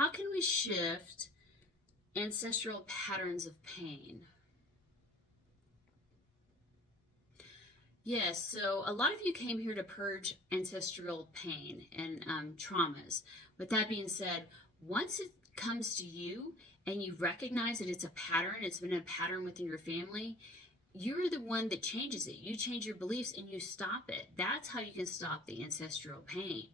How can we shift ancestral patterns of pain? Yes, so a lot of you came here to purge ancestral pain and traumas. With that being said, once it comes to you and you recognize that it's a pattern, it's been a pattern within your family, you're the one that changes it. You change your beliefs and you stop it. That's how you can stop the ancestral pain.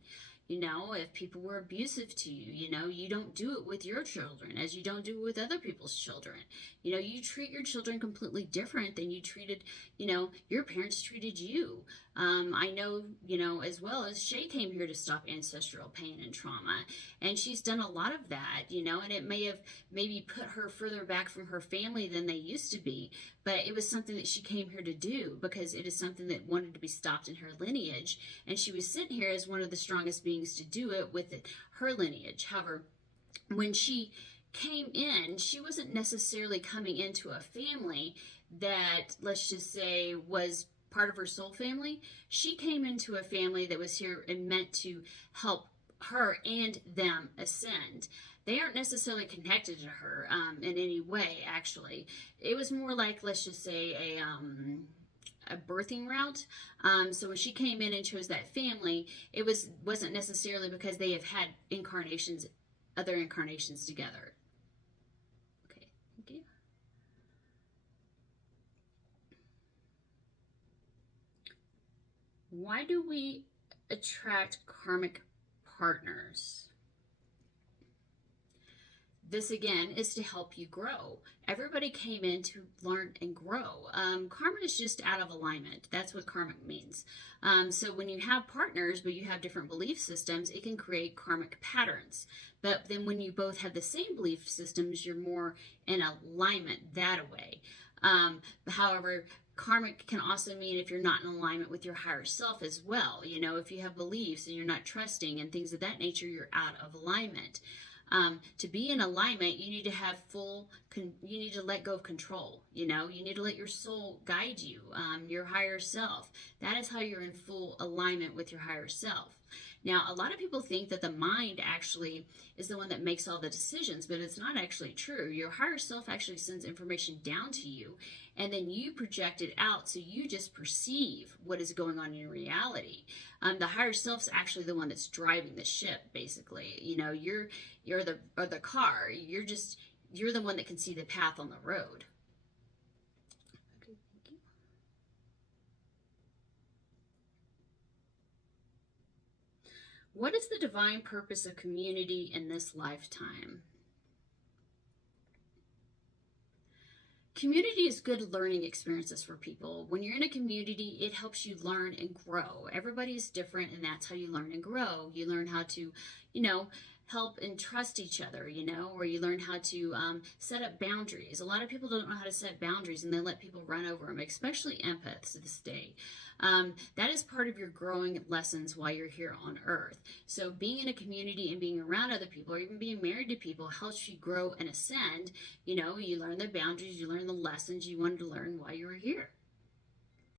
You know, if people were abusive to you, you know, you don't do it with your children as you don't do it with other people's children. You know, you treat your children completely different than you treated, you know, your parents treated you. I know, you know, as well as Shey came here to stop ancestral pain and trauma. And she's done a lot of that, you know, and it may have maybe put her further back from her family than they used to be. But it was something that she came here to do because it is something that wanted to be stopped in her lineage. And she was sent here as one of the strongest beings to do it with her lineage. However, when she came in, she wasn't necessarily coming into a family that, let's just say, was part of her soul family. She came into a family that was here and meant to help her and them ascend. They aren't necessarily connected to her in any way, actually. It was more like, let's just say, a birthing route. So when she came in and chose that family, it wasn't necessarily because they have had incarnations, other incarnations together. Okay, thank you. Why do we attract karmic partners? This again is to help you grow. Everybody came in to learn and grow. Karma is just out of alignment. That's what karmic means. So when you have partners, but you have different belief systems, it can create karmic patterns. But then when you both have the same belief systems, you're more in alignment that way. However, karmic can also mean if you're not in alignment with your higher self as well. You know, if you have beliefs and you're not trusting and things of that nature, you're out of alignment. To be in alignment, you need to have you need to let go of control. You know, you need to let your soul guide you, your higher self. That is how you're in full alignment with your higher self. Now, a lot of people think that the mind actually is the one that makes all the decisions, but it's not actually true. Your higher self actually sends information down to you, and then you project it out, so you just perceive what is going on in reality. The higher self's actually the one that's driving the ship, basically. You know, you're the car. You're the one that can see the path on the road. Okay, thank you. What is the divine purpose of community in this lifetime? Community is good learning experiences for people. When you're in a community, it helps you learn and grow. Everybody's different, and that's how you learn and grow. You learn how to, you know, help and trust each other, you know, or you learn how to set up boundaries. A lot of people don't know how to set boundaries, and they let people run over them, especially empaths to this day. That is part of your growing lessons while you're here on earth. So being in a community and being around other people, or even being married to people, helps you grow and ascend. You know, you learn the boundaries, you learn the lessons you wanted to learn while you were here.